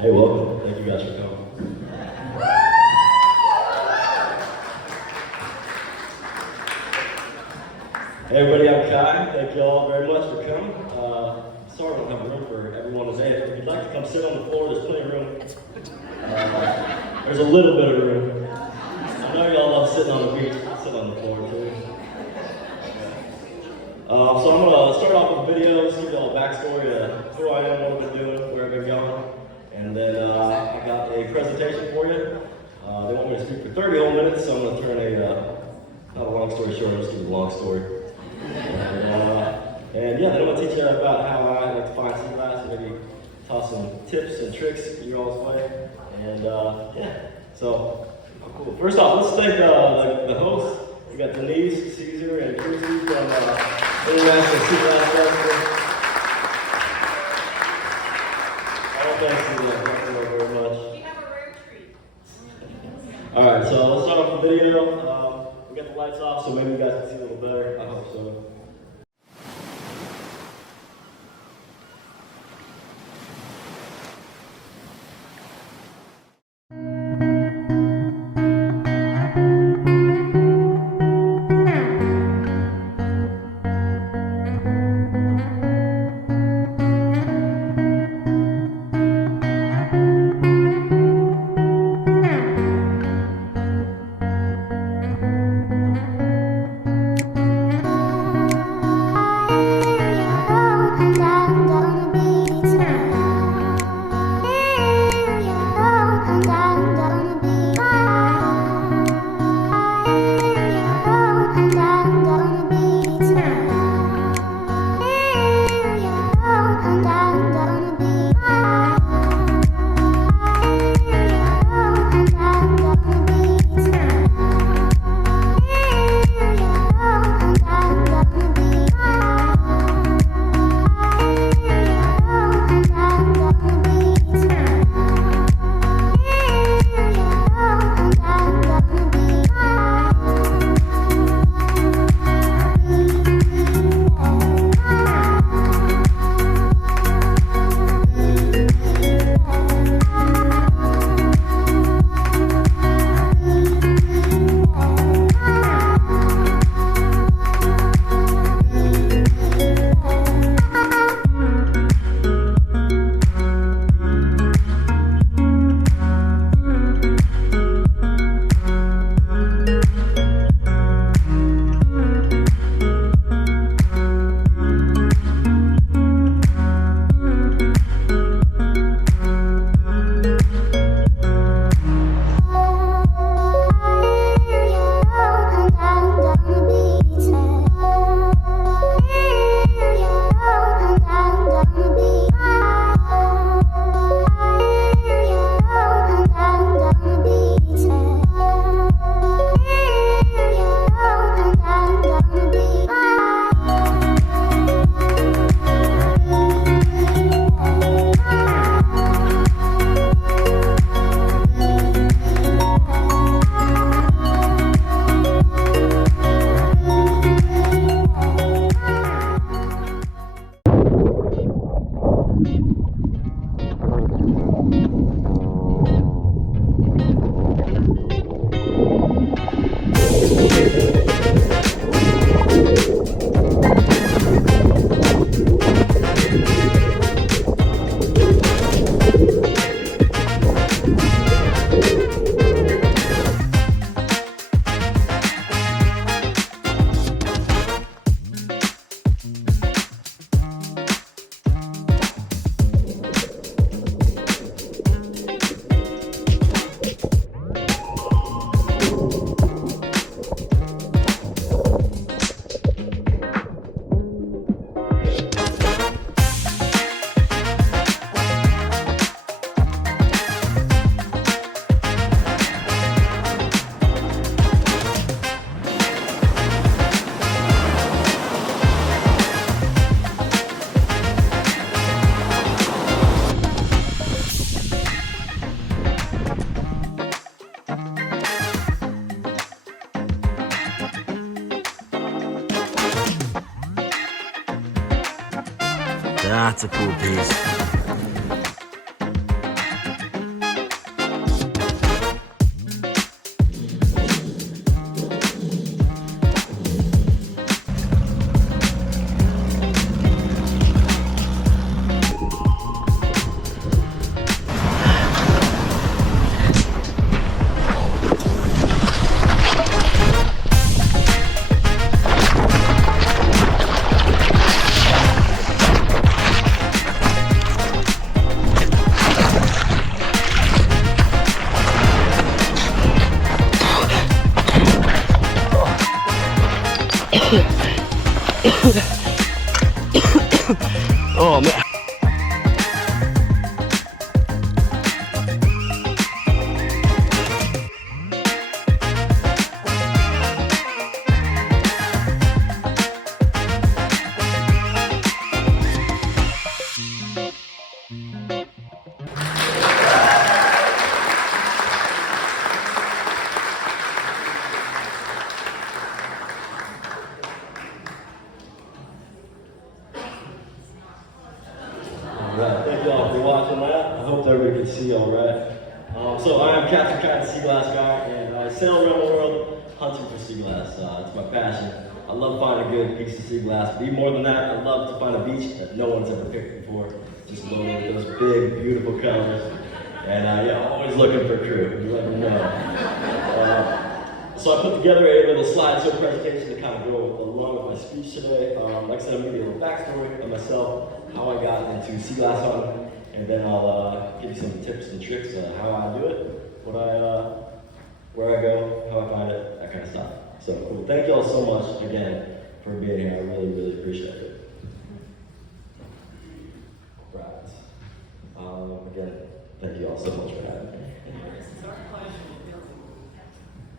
Hey, welcome. Thank you guys for coming. Hey everybody, I'm Kai. Thank you all very much for coming. Sorry I don't have room for everyone today. If you'd like to come sit on the floor, there's plenty of room. There's a little bit of room. I know y'all love sitting on the beach. I'll sit on the floor too. So I'm going to start off with a video, just give y'all a backstory to who I am, what I've been doing, where I've been going. And then I got a presentation for you. They want me to speak for 30 whole minutes, so I'm going to turn not a long story short, I'll just give you a long story. And yeah, then I'm going to teach you about how I like to find sea bass, maybe toss some tips and tricks your all's way. And yeah, so cool. First off, let's thank the hosts. We got Denise, Caesar, and Chrissy from International Sea Bass Festival. All thanks to them. Thank you very much. We have a rare treat. All right, so let's start off the video. We got the lights off, so maybe you guys can see a little better. I hope so. That's a cool piece. Oh man. Alright, thank you all for watching that. I hope everybody can see all right. So I am Captain Kite, sea glass guy, and I sail around the world hunting for sea glass. It's my passion. I love finding a good piece of sea glass. But even more than that, I love to find a beach that no one's ever picked before. Just loaded with those big, beautiful colors. And yeah, always looking for crew. You let me know. So I put together a little slideshow presentation to kind of go along with my speech today. Like I said, I'm going to give you a little backstory of myself, how I got into sea glass hunting, and then I'll give you some tips and tricks on how I do it, where I go, how I find it, that kind of stuff. So cool. Thank you all so much again for being here. I really, really appreciate it. Right. Again, thank you all so much for having me.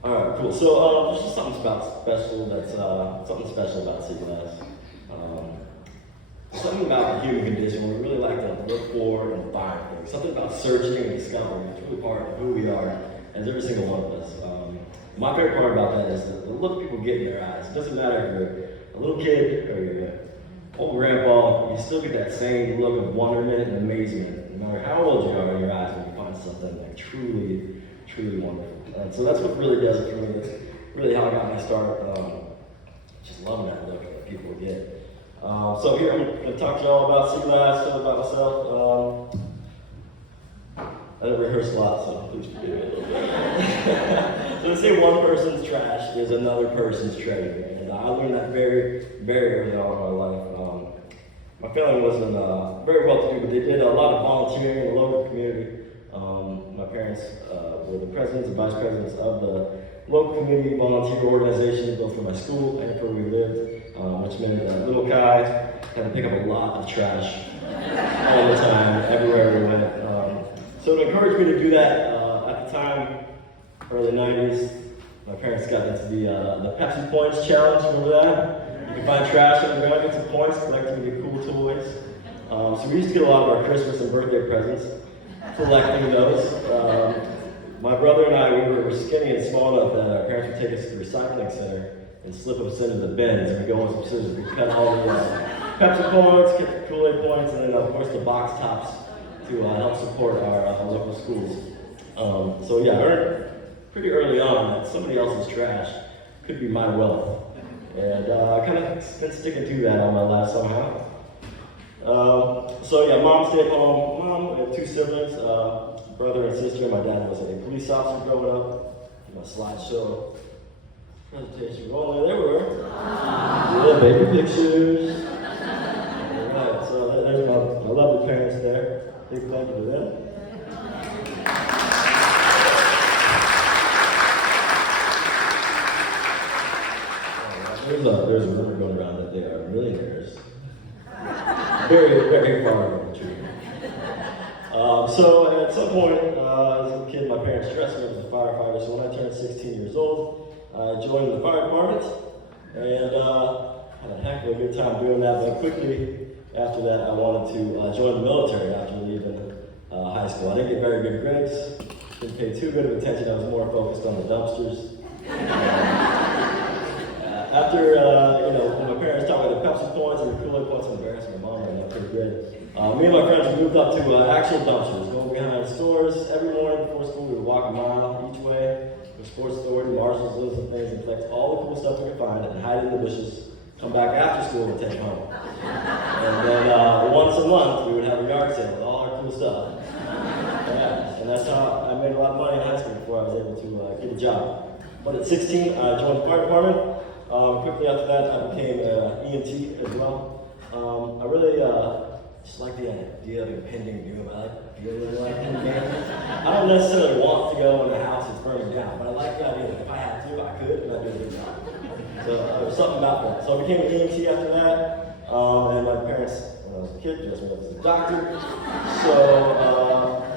All right, cool. So there's just something special about sea glass. Something about the human condition we really like to look for and find things. Something about searching and discovering. It's really part of who we are, as every single one of us. My favorite part about that is the look people get in their eyes. It doesn't matter if you're a little kid or you're an old grandpa, you still get that same look of wonderment and amazement, no matter how old you are in your eyes when you find something like truly, truly wonderful. And so that's what really does it for me. That's really how I got my start. Just loving that look that people get. So here I'm going to talk to y'all about sea glass, a little about myself. I didn't rehearse a lot, so please forgive me a little bit. So they say one person's trash is another person's treasure. And I learned that very, very early on in my life. My family wasn't very well to do, but they did a lot of volunteering in the local community. My parents were the presidents and vice presidents of the local community volunteer organization, both for my school and for where we lived, which meant that little Kai had to pick up a lot of trash all the time, everywhere we went. So to encourage me to do that, at the time, early 90s, my parents got into the Pepsi Points Challenge. Remember that? You can find trash on the ground, get some points, collect them, get cool toys. So we used to get a lot of our Christmas and birthday presents, collecting those. My brother and I, we were skinny and small enough that our parents would take us to the recycling center and slip us into the bins, and we'd go with some scissors, we'd cut all the Pepsi points, get the Kool-Aid points, and then of course the box tops to help support our local schools. So yeah, I learned pretty early on that somebody else's trash could be my wealth. And I kind of been sticking to that all my life somehow. So yeah, mom stayed home. Mom, I had two siblings, brother and sister. My dad was a police officer growing up. My slideshow presentation rolling. There we were. Yeah, baby pictures. Alright, so there's my lovely parents there. Big thank you to them. There's a rumor going around that they are millionaires. Very, very far from the truth. So at some point, as a kid, my parents stressed me as a firefighter. So when I turned 16 years old, I joined the fire department and had a heck of a good time doing that. But quickly after that, I wanted to join the military after leaving high school. I didn't get very good grades, didn't pay too good of attention. I was more focused on the dumpsters. After, when my parents taught me the Pepsi points and the Kool-Aid points, I'm embarrassing my mom right now, pretty good. Me and my friends moved up to actual dumpsters, going behind stores. Every morning before school, we would walk a mile each way to Sports Authority, Marshalls, those and things, and collect all the cool stuff we could find and hide in the bushes, come back after school and take it home. And then once a month, we would have a yard sale with all our cool stuff. Yeah, and that's how I made a lot of money in high school before I was able to get a job. But at 16, I joined the fire department. Quickly after that, I became an EMT as well. I really just like the idea of impending doom. I like feeling like I don't necessarily want to go when the house is burning down, but I like the idea that if I had to, I could, and I'd do a good job. So there was something about that. So I became an EMT after that, and my parents, when I was a kid, dressed me up as a doctor. So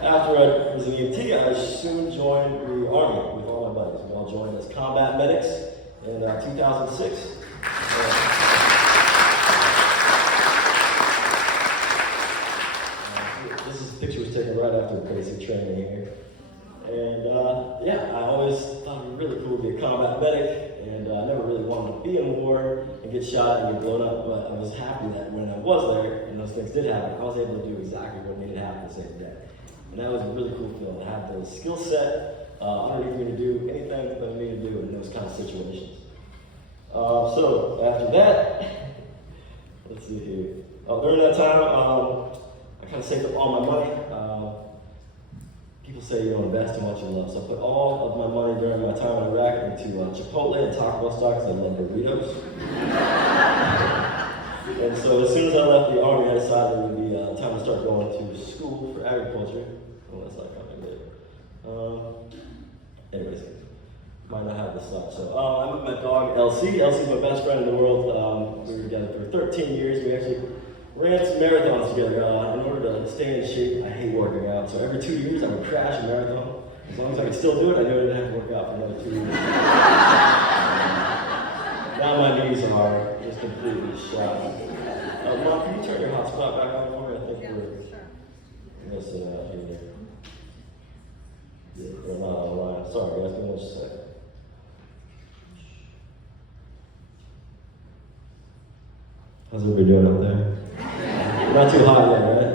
after I was an EMT, I soon joined the Army with all my buddies. We all joined as combat medics in 2006. This picture was taken right after basic training here. And yeah, I always thought it was really cool to be a combat medic, and I never really wanted to be in war and get shot and get blown up, but I was happy that when I was there and those things did happen, I was able to do exactly what needed to happen to save the day. And that was a really cool feeling to have the skill set underneath me to do anything that I needed to do in those kind of situations. So after that, let's see here. During that time, I kind of saved up all my money. People say you don't invest too much in love, so I put all of my money during my time in Iraq into Chipotle and Taco Bell stocks. I love burritos. And so as soon as I left the Army, I decided it would be time to start going to school for agriculture. Well, that's not coming later. Anyways, might not have this stuff. So I met my dog, Elsie. Elsie's my best friend in the world. We were together for 13 years. We actually ran some marathons together. In order to stay in shape, I hate working out. So every 2 years, I would crash a marathon. As long as I could still do it, I knew I didn't have to work out for another 2 years. Now my knees are just completely shot. Mom, can you turn your hotspot back on for me? I think we're missing out here. Yeah, we're not online. Sorry guys, give me just a second. How's everybody doing up there? Not too hot yet, right?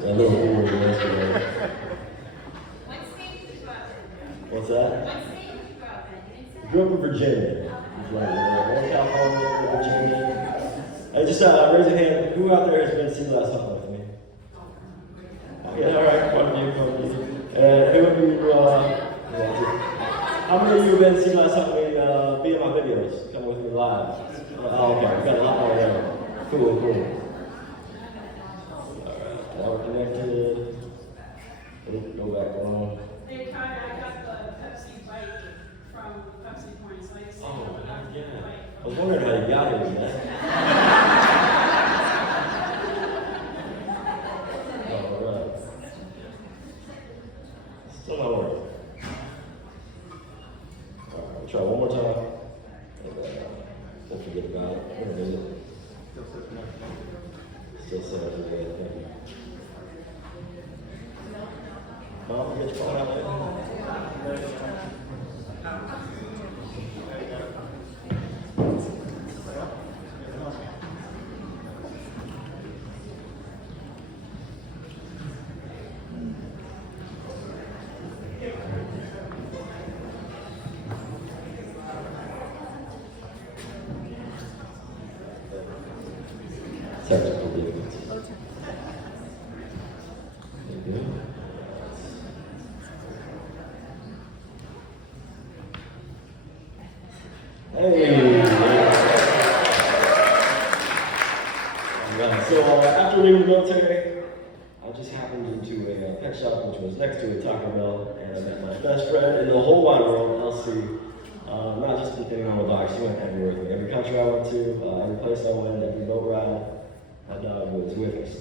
Yeah, a little cooler than yesterday. What state did you grow up in? What's that? What state did you grow up in? Grew up in Virginia. California, Virginia. Hey, just raise your hand. Who out there has been sea glass hunting with me? Okay, all right, one of you, one of you. And who of you, how many of you have been sea glass hunting me, be in my videos? Come with me live. Oh, okay, we've got a lot more there. Cool, cool. All right, now we're connected. Go back on. Hey, Connor, I got the Pepsi bike from Pepsi Points. So I just yeah. I was wondering how you got here, man. All right. Still not working. All right, we'll try one more time. Don't forget about it. We're gonna do it. Still says it again. Thank you. Mom, get your phone out there. Technical difficulties. Hey! So after leaving the military, I just happened into a pet shop which was next to a Taco Bell, and I met my best friend in the whole wide world, Elsie. Not just depending on my dog, she went everywhere with me. Every country I went to, every place I went, every boat ride, my dog was with us.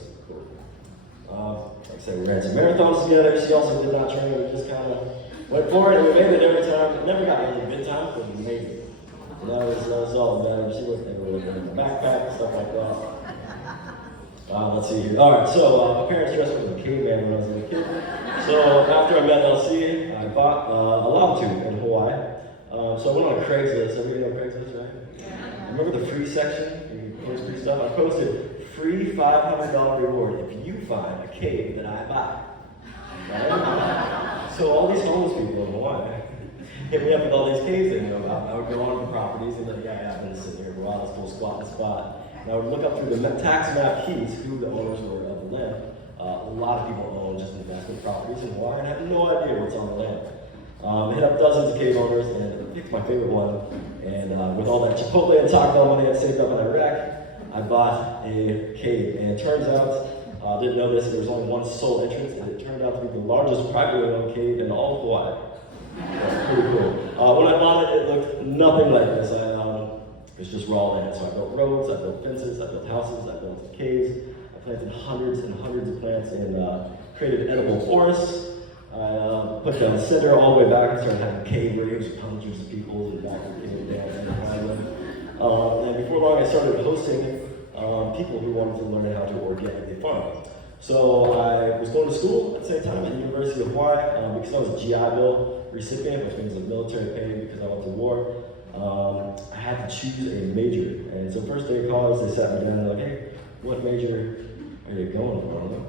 Like I said, we ran some marathons together. She also did not train, we just kind of went for it, and we made it every time. It never got really good times, but we made it. And that was all that mattered. She went everywhere with my backpack, stuff like that. Let's see here. All right, so my parents dressed me as a caveman when I was a little kid. So after I met LC, I bought a lava tube in Hawaii. So I went on Craigslist. Everybody know Craigslist, right? Yeah. Remember the free section? You can post free stuff. I posted free $500 reward if you find a cave that I buy. Right? So all these homeless people in Hawaii hit me up with all these caves they knew about. I would go on the properties and then, yeah, I've been sitting here for a while, this little squat in the spot. And I would look up through the tax map keys who the owners were of the land. A lot of people own just investment properties in Hawaii and have no idea what's on the land. I hit up dozens of cave owners and I picked my favorite one. And with all that Chipotle and Taco Bell money I saved up in Iraq, I bought a cave. And it turns out, didn't know this, there was only one sole entrance, and it turned out to be the largest privately owned cave in all of Hawaii. Yeah, pretty cool. When I bought it, it looked nothing like this. It was just raw land. So I built roads, I built fences, I built houses, I built caves. I planted hundreds and hundreds of plants and created edible forests. I put down cinder all the way back and started having cave raves with hundreds of people in the back of the cave dancing behind them. And before long, I started hosting people who wanted to learn how to organically farm. So I was going to school at the same time at the University of Hawaii because I was a GI Bill recipient, which means a military pay because I went to war. I had to choose a major. And so first day of college, they sat me down and they're like, hey, what major are you going for? I'm like,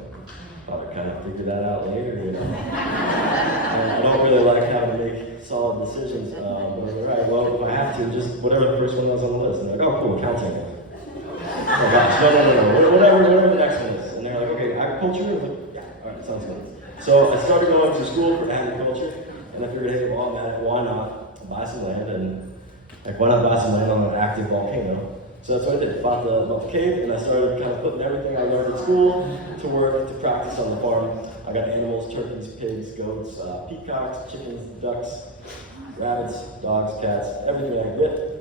probably kind of figure that out later, you know. And I don't really like having to make solid decisions. But I'm like, all right, well, if I have to, just whatever the first one was on the list. And they're like, oh, cool, accounting. Oh gosh, no, whatever the next one is. And they're like, okay, agriculture? Yeah, all right, sounds good. So I started going to school for agriculture, and I figured, hey, well, man, why not buy some land, and like, why not buy some land on an active volcano? So that's what I did, bought the cave, and I started kind of putting everything I learned at school to work, to practice on the farm. I got animals, turkeys, pigs, goats, peacocks, chickens, ducks, rabbits, dogs, cats, everything I could get.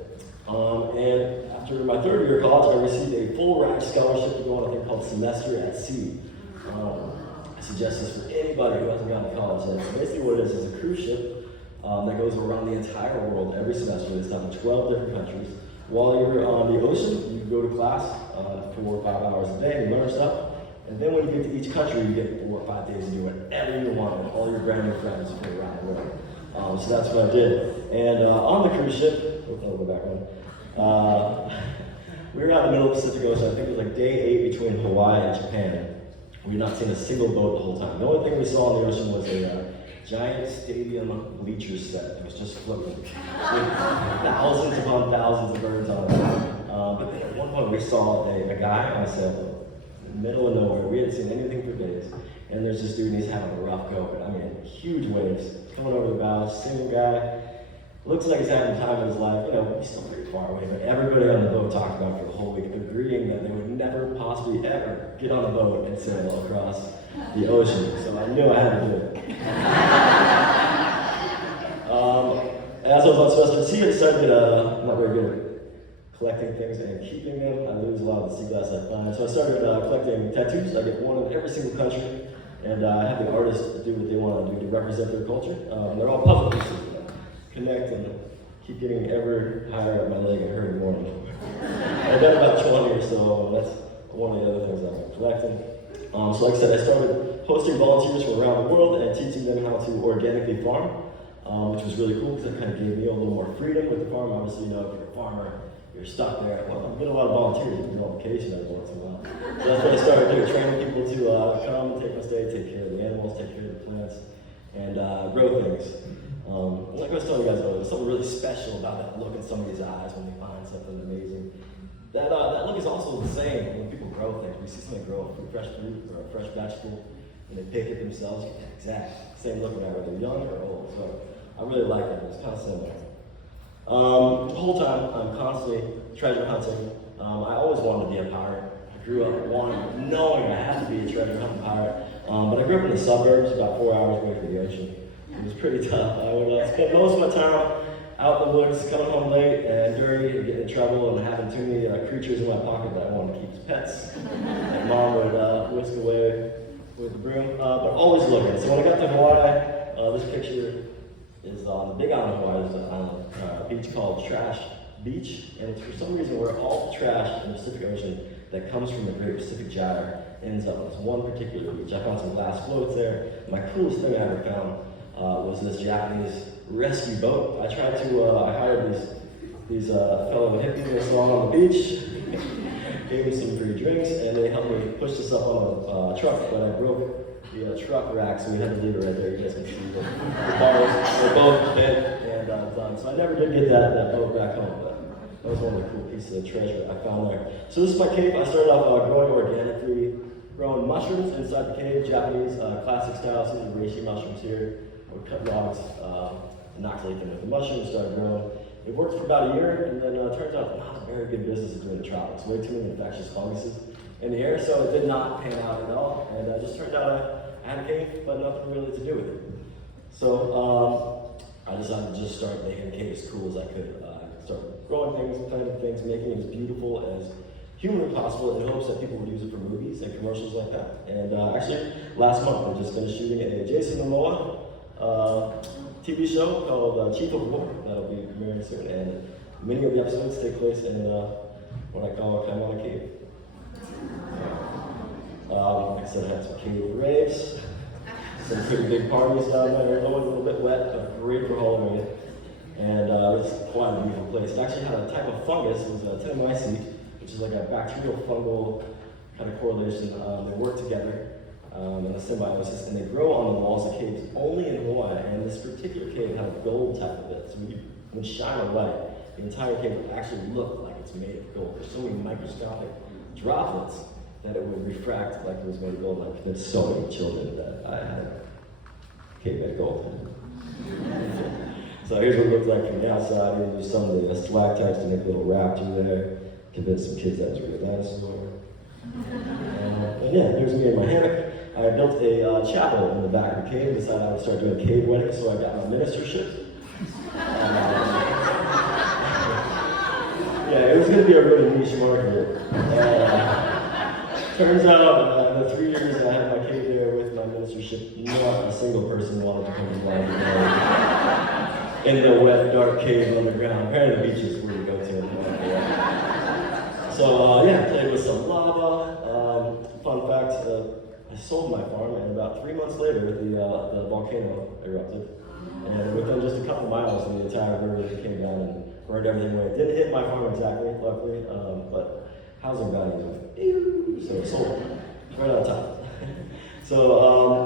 And after my third year of college, I received a full ride scholarship to go on a thing called Semester at Sea. I suggest this for anybody who hasn't gone to college yet. So basically what it is a cruise ship that goes around the entire world every semester. It's done in 12 different countries. While you're on the ocean, you go to class for 4 or 5 hours a day and learn stuff. And then when you get to each country, you get 4 or 5 days to do whatever you want with all your brand new friends from around the world. So that's what I did. And on the cruise ship, I'll go back one. We were out in the middle of the Pacific Ocean. I think it was like day 8 between Hawaii and Japan. We had not seen a single boat the whole time. The only thing we saw on the ocean was a giant stadium bleacher set that was just floating with thousands upon thousands of birds on it. But then at one point we saw a guy on a sailboat in the middle of nowhere. We hadn't seen anything for days. And there's this dude and he's having a rough go. But I mean, huge waves coming over the bows. Single guy. Looks like he's having the time of his life. You know, he's still pretty far away. But everybody on the boat talked about it for the whole week, agreeing that they would never possibly ever get on a boat and sail across the ocean. So I knew I had to do it. As I was on semester C, I started not very good at collecting things and keeping them. I lose a lot of the sea glass I find. So I started collecting tattoos. I get one in every single country. And I have the artists do what they want to do to represent their culture. They're all puzzle pieces. Connect and keep getting ever higher up my leg and hurting more and more. I've done about 20 or so, and that's one of the other things I've been collecting. So like I said, I started hosting volunteers from around the world and teaching them how to organically farm, which was really cool because it kind of gave me a little more freedom with the farm. Obviously, you know, if you're a farmer, you're stuck there. Well, I'm getting a lot of volunteers. You can go on vacation every once in a while. So that's what I started doing, training people to come, take my stay, take care of the animals, take care of the plants, and grow things. Like I was telling you guys earlier, there's something really special about that look in somebody's eyes when they find something amazing. That look is also the same when people grow things. We see somebody grow a fresh fruit or a fresh vegetable, and they pick it themselves, you get the exact same look at whether they're young or old. So I really like that. It's kind of similar. The whole time, I'm constantly treasure hunting. I always wanted to be a pirate. I grew up knowing I had to be a treasure hunting pirate. But I grew up in the suburbs, about 4 hours away from the ocean. It was pretty tough. I would spend most of my time out in the woods, coming home late and dirty and getting in trouble and having too many creatures in my pocket that I wanted to keep as pets. And Mom would whisk away with the broom, but always looking. So when I got to Hawaii, this picture is on the big island of Hawaii. There's an island, a beach called Trash Beach, and for some reason where all the trash in the Pacific Ocean that comes from the Great Pacific Gyre ends up on this one particular beach. I found some glass floats there. My coolest thing I ever found was this Japanese rescue boat. I hired these fellow hippies I saw on the beach, gave me some free drinks, and they helped me push this up on a truck, but I broke the truck rack, so we had to leave it right there. You guys can see the bars were both bent and done. So I never did get that boat back home, but that was one of the cool pieces of treasure I found there. So this is my cave. I started off growing organically, growing mushrooms inside the cave, Japanese classic style. So these are reishi mushrooms here. I would cut logs, inoculate them with the mushrooms, started growing. It worked for about a year, and then it turns out not a very good business of doing the tropics. Way too many infectious funguses in the air, so it did not pan out at all. And it just turned out I had a cave, but nothing really to do with it. So I decided to just start making the cave as cool as I could. Start growing things, planting things, making it as beautiful as humanly possible in hopes that people would use it for movies and commercials like that. And actually, last month we just finished shooting a Jason Momoa TV show called Chief of War that'll be premiering soon. And many of the episodes take place in what I call Kaimana Cave. Like I said, I had some cave raves, some pretty big parties down there. Always a little bit wet, but great for Halloween. And it's quite a beautiful place. It actually had a type of fungus. It was a Tenomycete, which is like a bacterial fungal kind of correlation. They work together in a symbiosis, and they grow on the walls of caves only in Hawaii. And this particular cave had a gold type of it. So when you shine a light, the entire cave would actually look like it's made of gold. There's so many microscopic droplets that it would refract like it was made of gold. Like there's so many children that I had cave made of gold. So here's what it looks like from the outside. There's some of the stalactites to make a little raptor there. Convince some kids that was a real dinosaur. And yeah, here's me in my hammock. I built a chapel in the back of the cave. Decided I would start doing cave weddings, so I got my ministership. Yeah, it was going to be a really niche market. Turns out, in the 3 years that I had my cave there with my ministership, not a single person wanted to come to life in the wet, dark cave underground. Apparently the beach is where to go to. So yeah, played with some lava. Fun fact, I sold my farm, and about 3 months later, the volcano erupted. And within just a couple miles, the entire river came down and burned everything away. It didn't hit my farm exactly, luckily, but housing values went, ew, so it sold right on top. So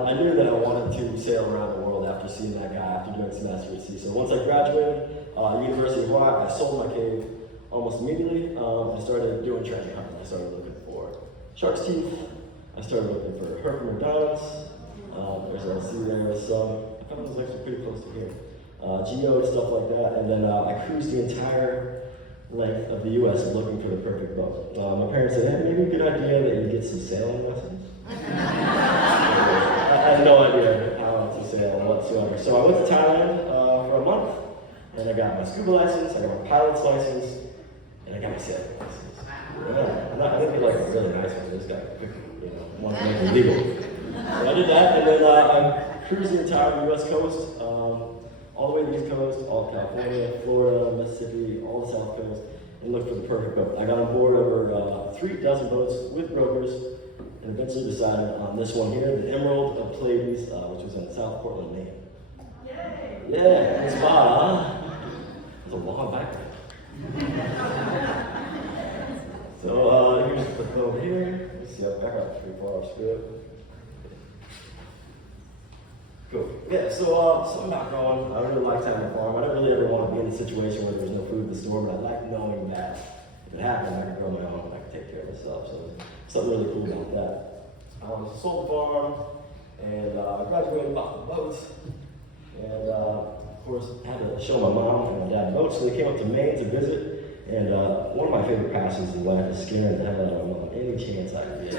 I knew that I wanted to sail around the world after seeing that guy, after doing semester at sea. So once I graduated, University of Hawaii, I sold my cave almost immediately. I started doing treasure hunting. I started looking for shark's teeth. I started looking for Herkimer diamonds. There's a sea there with some. I thought it was actually pretty close to here. Geode, stuff like that. And then I cruised the entire length of the U.S. looking for the perfect boat. My parents said, hey, maybe a good idea that you get some sailing lessons. I had no idea how to sail whatsoever. So I went to Thailand for a month, and I got my scuba license, I got my pilot's license, and I got my sailing license. Yeah, I didn't get like a really nice one, I just got wanted to make it legal. So I did that, and then I cruised the entire U.S. coast, all the way to the East Coast, all of California, Florida, Mississippi, all the South Coast, and looked for the perfect boat. I got on board over 3 dozen boats with brokers, and eventually decided on this one here, the Emerald of Pleiades, which was in South Portland, Maine. Yay! Yeah, good spot, huh? It was a long background. So here's the boat here. Let's see, I've got 3 4 hours good. Cool. Yeah, so I'm not going. I really like having a farm. I don't really ever want to be in a situation where there's no food in the store, but I like knowing that if it happened, I could grow my own and I could take care of myself. So something really cool about that. I sold the farm, and I graduated, bought the boat, and of course had to show my mom and my dad boats, so they came up to Maine to visit. And one of my favorite passions in life is scaring the hell out of my mom any chance I can get.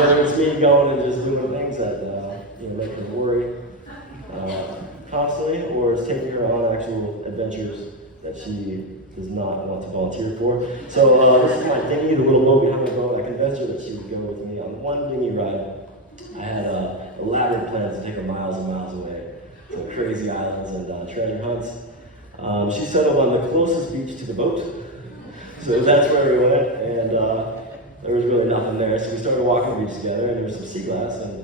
Whether it's me going and just doing things that make her worry constantly, or it's taking her on actual adventures that she does not want to volunteer for. So this is my dinghy, the little boat behind the boat. I convinced her that she would go with me on one dinghy ride. I had elaborate plans to take her miles and miles away to crazy islands and treasure hunts. She settled on the closest beach to the boat, so that's where we went, and there was really nothing there. So we started walking the beach together, and there was some sea glass, and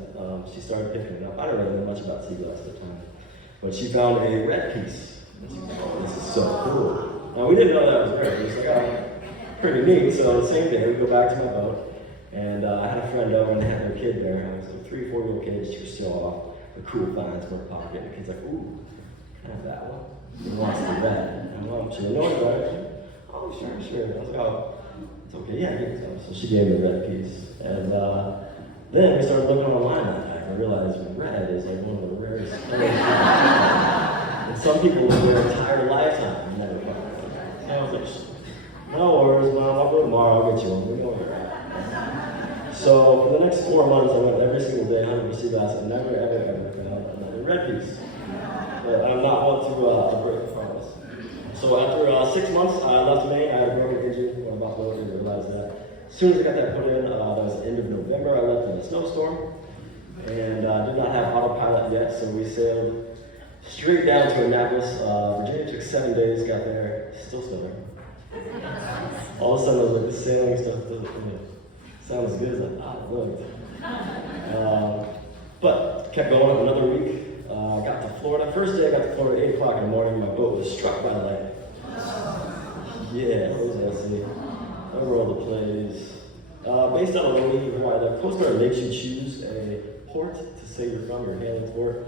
she started picking it up. I don't really know much about sea glass at the time, but she found a red piece. And she was like, oh, this is so cool. Now we didn't know that was red. It was like, oh, pretty neat. So the same day, we go back to my boat, and I had a friend over, and they had their kid there. I was a 3 or 4-year-old kid. She was still off the cool finds in her pocket. And the kid's like, ooh, can I have that one? He wants the red. And I'm like, she knows, right? Oh, sure. I was like, oh, it's okay, yeah, give it to her. So she gave me the red piece. And then we started looking online that night, and I realized red is like one of the rarest colors. And some people live their entire lifetime and never find it. So I was like, no worries, Mom, I'll go tomorrow, I'll get you one. We know where you're at. So for the next 4 months, I went every single day hunting for sea bass and never, ever, ever found another red piece. But I'm not one to break the promise. So after 6 months, I left Maine. I had a broken engine. Well, about broken, I realized that. As soon as I got that put in, that was the end of November. I left in a snowstorm and did not have autopilot yet, so we sailed straight down to Annapolis, Virginia. It took 7 days, got there, still snowing. All of a sudden, I was like, this sailing stuff doesn't sound as good as I thought it would. But kept going another week. Got to Florida. First day I got to Florida at 8 o'clock in the morning. My boat was struck by lightning. Yeah, what was I say? Emerald of Pleiades. Based out of Hawaii, the Coast Guard makes you choose a port to say you're from, your hailing port.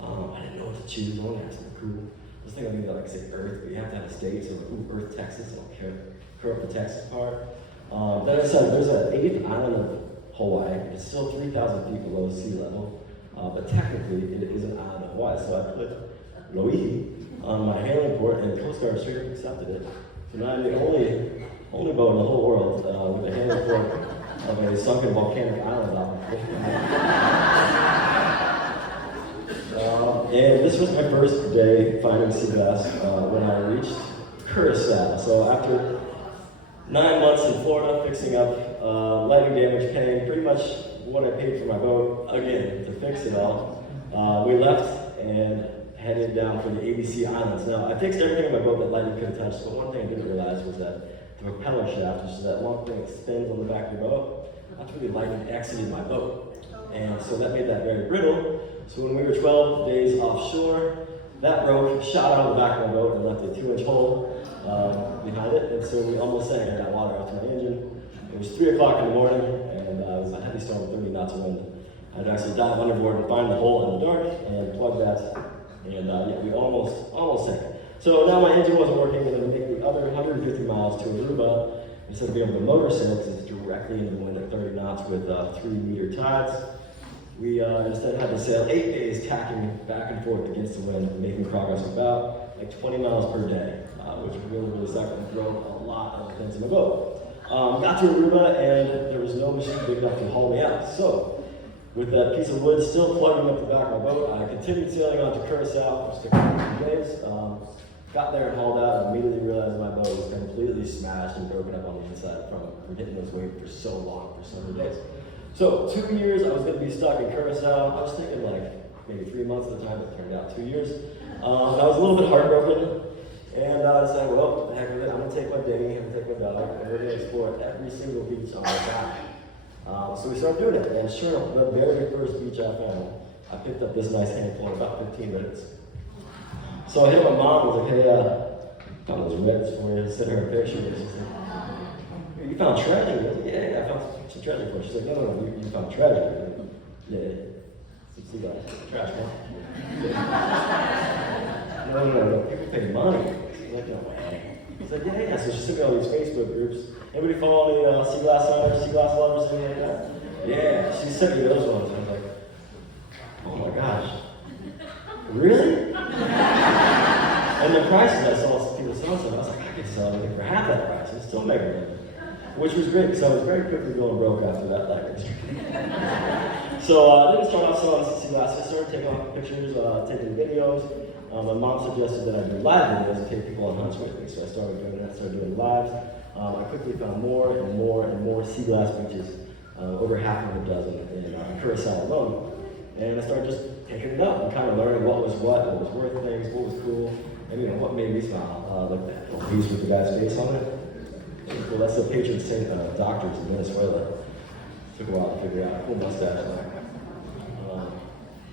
I didn't know what to choose. I wanted to have something cool. I was thinking maybe like say Earth, but you have to have a state, so like, ooh, Earth, Texas. I don't care. Curve the Texas part. Then I decided there's an 8th island of Hawaii. It's still 3,000 feet below sea level, but technically it is an island of Hawaii. So I put Loihi on my hailing port, and the Coast Guard straight up accepted it. So now I'm the only boat in the whole world with a hailing port of a sunken volcanic island off the and this was my first day finding sea bass when I reached Curacao. So after 9 months in Florida, fixing up lightning damage, paying pretty much what I paid for my boat again to fix it all, we left and headed down for the ABC Islands. Now, I fixed everything in my boat that lightning could have touched, but one thing I didn't realize was that the propeller shaft, which is that long thing that spins on the back of your boat, that's where the lightning exited my boat. And so that made that very brittle. So when we were 12 days offshore, that broke, shot out of the back of my boat and left a 2-inch hole behind it. And so we almost sank. I got water out to my engine. It was 3 o'clock in the morning, and it was a heavy storm with 30 knots of wind. I had to actually dive underboard and find the hole in the dark and plug that. And yeah, we almost sank. So now my engine wasn't working, and to make the other 150 miles to Aruba, instead of being able to motor sail, because it's directly into the wind at 30 knots with 3-meter tides, we instead had to sail 8 days, tacking back and forth against the wind, making progress about like 20 miles per day, which really sucked and drove a lot of things in the boat. Got to Aruba, and there was no machine big enough to haul me out. So, with that piece of wood still plugging up the back of my boat, I continued sailing on to Curacao for 6 days. Got there and hauled out, and immediately realized my boat was completely smashed and broken up on the inside from hitting those waves for so long, for so many days. So 2 years I was going to be stuck in Curacao. I was thinking like maybe 3 months at the time. It turned out 2 years. I was a little bit heartbroken, and I decided, well, the heck with it. I'm going to take my dinghy, I'm going to take my dog, and we're going to explore every single beach on my back. So we started doing it, and sure enough, the very first beach I found, I picked up this nice handful in about 15 minutes. So I hit my mom and was like, hey, found those reds for you, sent her a picture. And she's like, you found treasure? I was like, yeah, I found some treasure for you. She's like, no, you found treasure. Like, yeah, some sea glass, trash, man. No, people pay money. She's like, no way. She's like, yeah. So she sent me all these Facebook groups. Anybody follow any sea glass owners, sea glass lovers, anything like that? Yeah, she sent me those ones. I was like, oh my gosh. Really? And the prices I saw people selling stuff, I was like, I could sell everything for half that price and still make money. Which was great, because I was very quickly going broke after that lightning streak. So I didn't start off selling sea glass. I started taking off pictures, taking videos. My mom suggested that I do live videos and take people on hunts with me, so I started doing that, started doing lives. I quickly found more and more sea glass beaches, over half of a dozen in Curacao alone. And I started just picking it up and kind of learning what was worth things, what was cool, and what made me smile. Like that piece with the guy's face on it. Cool. That's the patron saint of doctors in Venezuela. Took a while to figure out. Cool mustache.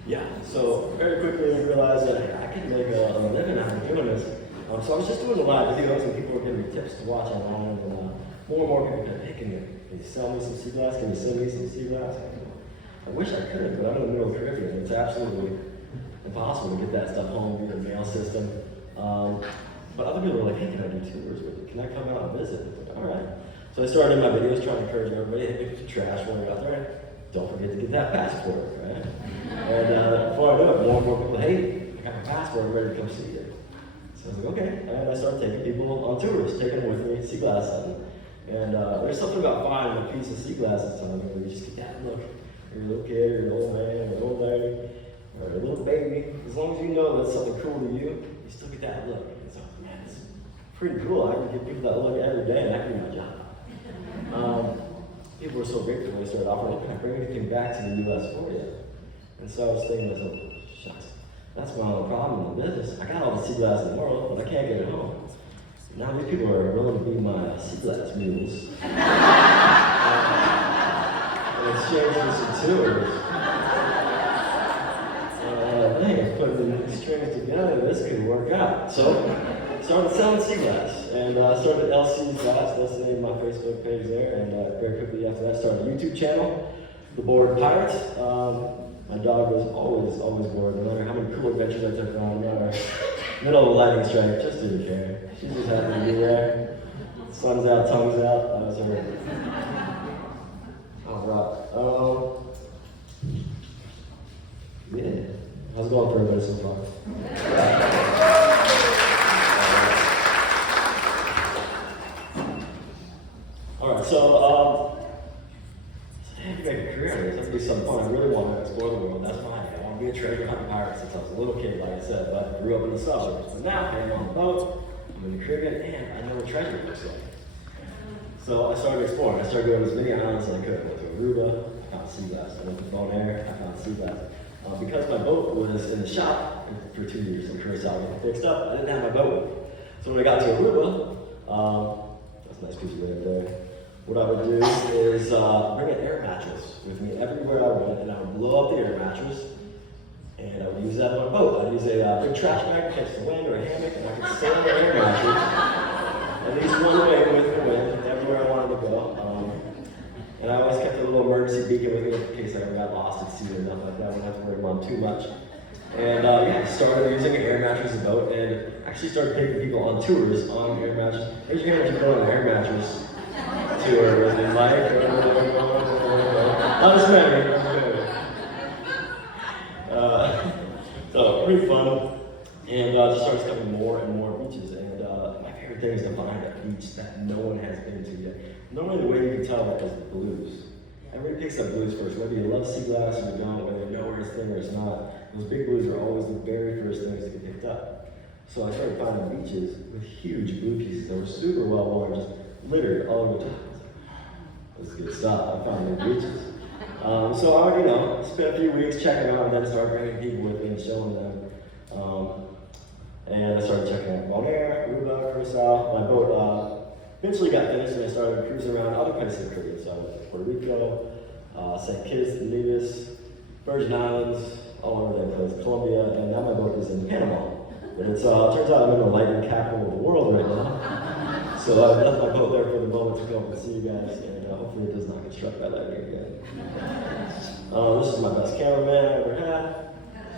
Yeah. So very quickly I realized that I could make a living out of doing this. So I was just doing a lot of videos, and people were giving me tips to watch online. And more and more people said, hey, can you sell me some sea glass? Can you send me some sea glass? I wish I could, but I'm in the middle of the Caribbean. It's absolutely impossible to get that stuff home via the mail system. But other people were like, hey, can I do tours with you? Can I come out and visit? I was like, all right. So I started in my videos trying to encourage everybody, hey, pick up your trash when you're out there. Don't forget to get that passport, right? And before I knew it, more and more people, hey, I got my passport, I'm ready to come see you. So I was like, okay. And I started taking people on tours, taking them with me, sea glass hunting. And there's something about finding a piece of sea glass at the time where you just get that look. You're a little kid, or an old man, or an old lady, or a little baby. As long as you know that's something cool to you, you still get that look. It's like, man, it's pretty cool. I can give people that look every day, and that can be my job. People were so grateful when I started offering, can I bring anything back to the U.S. for you? And so I was thinking to myself, shucks, that's my only problem in the business. I got all the sea glass in the world, but I can't get it home. Now these people are willing to be my sea glass mules. In exchange for some tours. Man, putting these strings together, this could work out. So, started selling sea glass, and started LC's Glass. That's the name of my Facebook page there. And very quickly after that, started a YouTube channel, The Bored Pirate. My dog was always bored, no matter how many cool adventures I took on, no matter middle of a lightning strike, just didn't care. She just happy to be there. Sun's out, tongue's out. That was her. All right. Yeah. How's it going for everybody so far? All right, so hey, you make a career. This has to be some fun. I really want to explore the world. That's why I want to be a treasure hunting pirate since I was a little kid, like I said. But I grew up in the suburbs. But now I'm on the boat. I'm in the Caribbean, and I know what treasure looks like. So I started exploring. I started going to as many islands as I could. I went to Aruba, I found sea glass. I went to Bonaire, I found sea glass. Because my boat was in the shop for 2 years in Curacao getting fixed up, I didn't have my boat with me. So when I got to Aruba, that's a nice picture right there. What I would do is bring an air mattress with me everywhere I went, and I would blow up the air mattress, and I would use that on my boat. I'd use a big trash bag to catch the wind or a hammock, and I could sail the air mattress at least one way with the wind, everywhere I wanted to go. And I always kept a little emergency beacon with me in case I ever got lost at sea or nothing like that. I wouldn't have to worry about too much. And yeah, started using an air mattress as a boat, and actually started taking people on tours on air mattress. Raise your hand if you go on an air mattress tour with me, Mike. Not as many. So pretty fun, and just started discovering more and more beaches. And my favorite thing is to find a beach that no one has been to yet. Normally the way you can tell that is the blues. Everybody picks up blues first, whether you love sea glass or you don't, whether you know where it's thing or it's not. Those big blues are always the very first things to get picked up. So I started finding beaches with huge blue pieces that were super well worn, just littered all over the top. This is good stuff. I found new beaches. So I would, spent a few weeks checking out, and then started bringing people with me and showing them. And I started checking out Bonaire, Aruba, Curacao. My boat eventually got finished, and I started cruising around other places in the Caribbean. So I went to Puerto Rico, St. Kitts and Nevis, Virgin Islands, all over that place, Colombia, and now my boat is in Panama. But it turns out I'm in the lightning capital of the world right now. So I left my boat there for the moment to come and see you guys, and hopefully it does not get struck by lightning again. This is my best cameraman I ever had.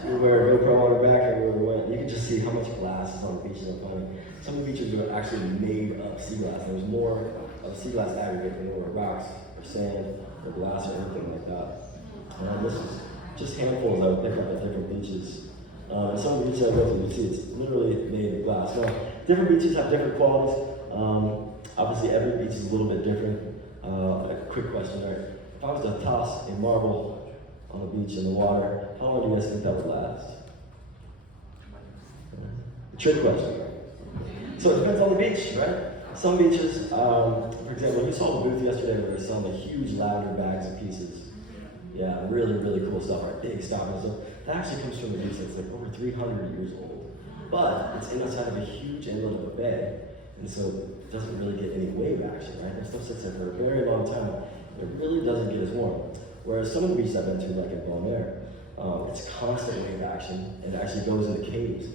She would wear a GoPro on her back everywhere we went. You can just see how much glass is on the beaches I'm finding. Some of the beaches were actually made of sea glass. There was more of sea glass aggregate than there were rocks or sand or glass or anything like that. This is just handfuls I would pick up at different beaches. Some of the beaches I go to, you see it's literally made of glass. Now, different beaches have different qualities. Obviously, every beach is a little bit different. A quick question, right? If I was to toss a marble on the beach in the water, how long do you guys think that would last? A trick question. So it depends on the beach, right? Some beaches, for example, we saw the booth yesterday where they're selling the huge lavender bags of pieces. Yeah, really, really cool stuff, right? Big stock and stuff. That actually comes from a beach that's like over 300 years old. But it's inside of a huge inlet of a bay, and so it doesn't really get any wave action, right? That stuff sits there for a very long time. It really doesn't get as warm. Whereas some of the beaches I've been to, like in Bonaire, it's constant wave action, and it actually goes into caves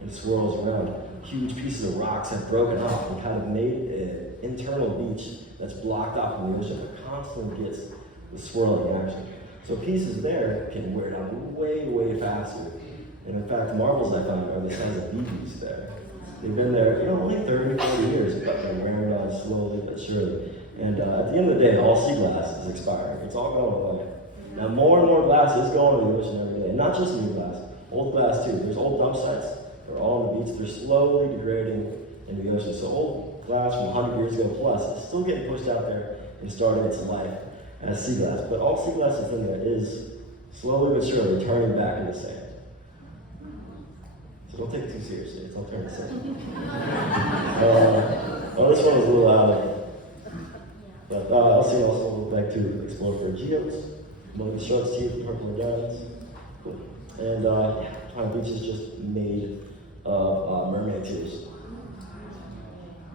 and swirls around. Huge pieces of rocks have broken off and kind of made an internal beach that's blocked off from the ocean. It constantly gets the swirling action. So pieces there can wear down way, way faster. And in fact, marbles I found are the size of BBs there. They've been there, only 30, 40 years, but they're wearing down slowly but surely. And at the end of the day, all sea glass is expiring. It's all going away. Now more and more glass is going to the ocean every day. Not just new glass, old glass too. There's old dump sites. They're all on the beach. They're slowly degrading into the ocean. So old glass from 100 years ago plus is still getting pushed out there and starting its life as sea glass. But all sea glass is in there is slowly but surely turning back into sand. So don't take it too seriously, it's all turning sand. Well, this one was a little out of it. But I'll see also we'll go back to explore for geodes, among the shark's teeth and purple diamonds. And Pine Beach is just made of mermaid tears.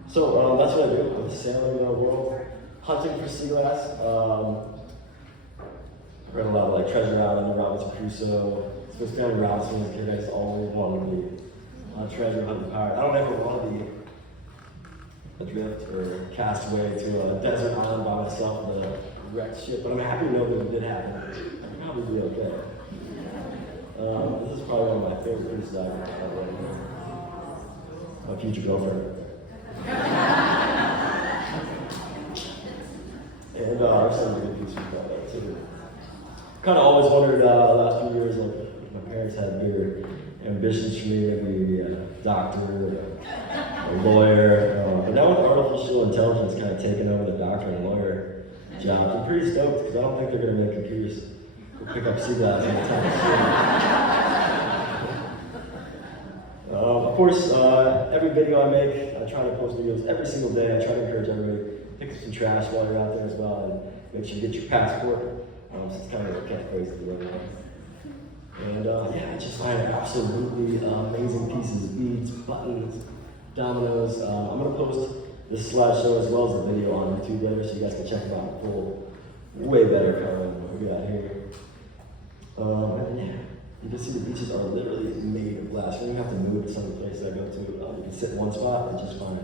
So that's what I do. I'm sailing the world, hunting for sea glass. I read a lot of like Treasure Island, Robinson Crusoe. It's kind of Robinson was a kid. I just always wanted to be a treasure hunting pirate. I don't ever want to be adrift or cast away to a desert island by myself with a wrecked ship, but I'm happy to know that it did happen. I'd probably be okay. This is probably one of my favorite pieces I've ever read. My future girlfriend. And our son's a good piece of that too. Kind of always wondered the last few years, like, if my parents had bigger ambitions for me, maybe be a doctor, a lawyer. But now with artificial intelligence kind of taking over the doctor and lawyer jobs, I'm pretty stoked because I don't think they're going to make computers go pick up sea glass anytime soon. Of course, every video I make, I try to post videos every single day. I try to encourage everybody to pick up some trash while you're out there as well, and make sure you get your passport. So it's kind of a catchphrase at the right now. And yeah, I just find absolutely amazing pieces, beads, buttons, dominoes. I'm going to post this slideshow as well as the video on YouTube later, so you guys can check them out in full. Way better color than what we got here. And yeah, you can see the beaches are literally made of glass. You don't have to move to some of the places I go to. You can sit in one spot and just find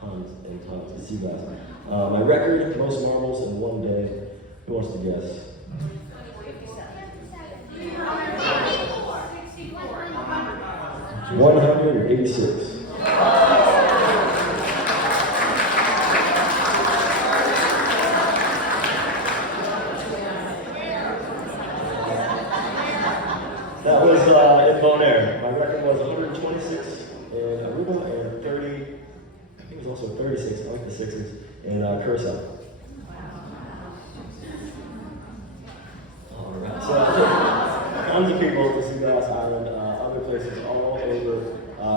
tons and tons of sea glass. My record, most marbles in one day. Who wants to guess? 186. That was in Bonaire. My record was 126 in Aruba and 30, I think it was also 36, I like the sixes, in Curacao. Alright, so tons of people at the Sea Glass Island, other places all over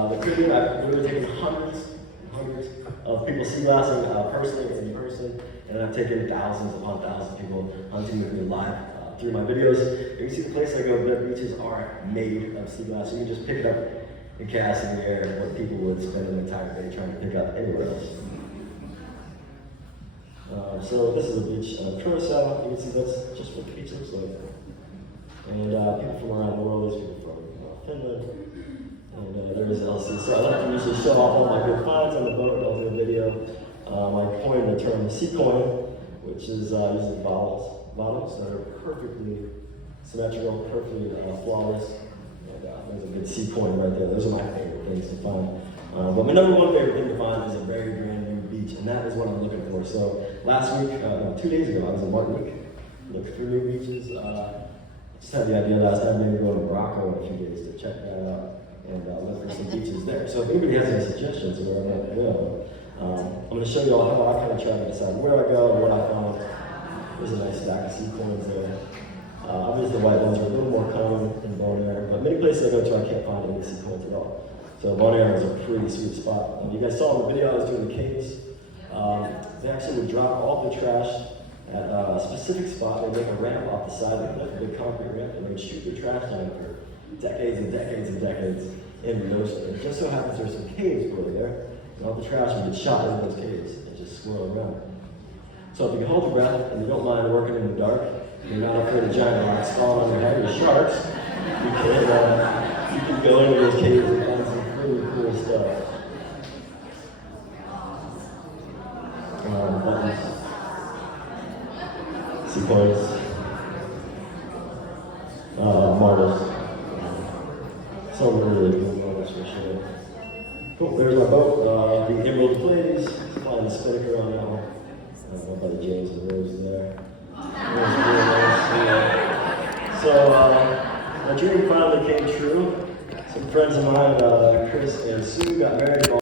the Caribbean. We've taken hundreds and hundreds of people sea glassing personally in person, and I've taken thousands upon thousands of people hunting with me live through my videos. You can see the place I go, the beaches are made of sea glass. So you can just pick it up and cast in the air what people would spend an entire day trying to pick up anywhere else. So this is a beach of Curacao. You can see that's just what the beach looks like. And people from around the world, there's people from Finland, and there is LC. So I like to usually show off all my good finds on the boat. I'll do a video. I coined the term sea coin, which is usually bottles that are perfectly symmetrical, perfectly flawless. And there's a good sea coin right there. Those are my favorite things to find. But my number one favorite thing to find is a very brand new beach, and that is what I'm looking for. So last week, 2 days ago, I was in Martinique, looked for new beaches. Just had the idea last time maybe go to Morocco in a few days to check that out and look for some beaches there. So if anybody has any suggestions of where I might go, I'm going to show you all how I kind of try to decide where I go and what I found. There's a nice stack of sea coins there. Obviously the white ones are a little more common in Bonaire, but many places I go to I can't find any sea coins at all. So Bonaire is a pretty sweet spot. You guys saw in the video I was doing the caves. They actually would drop all the trash at a specific spot. They make a ramp off the side of the cliff, a big concrete ramp, and they would shoot the trash down for decades and decades and decades in the ocean. It just so happens there's some caves over there, and all the trash would get shot into those caves and just swirl around. So if you can hold your breath and you don't mind working in the dark, you're not afraid of giant rocks falling on your head or sharks, you can go into those caves and find some pretty cool stuff. Buttons, sea coins, marbles. Some really cool marbles for sure. Cool, there's my boat, the Emerald of Pleiades. It's flying the spinnaker on that one. By the James and Rose there. So my dream finally came true. Some friends of mine, Chris and Sue, got married.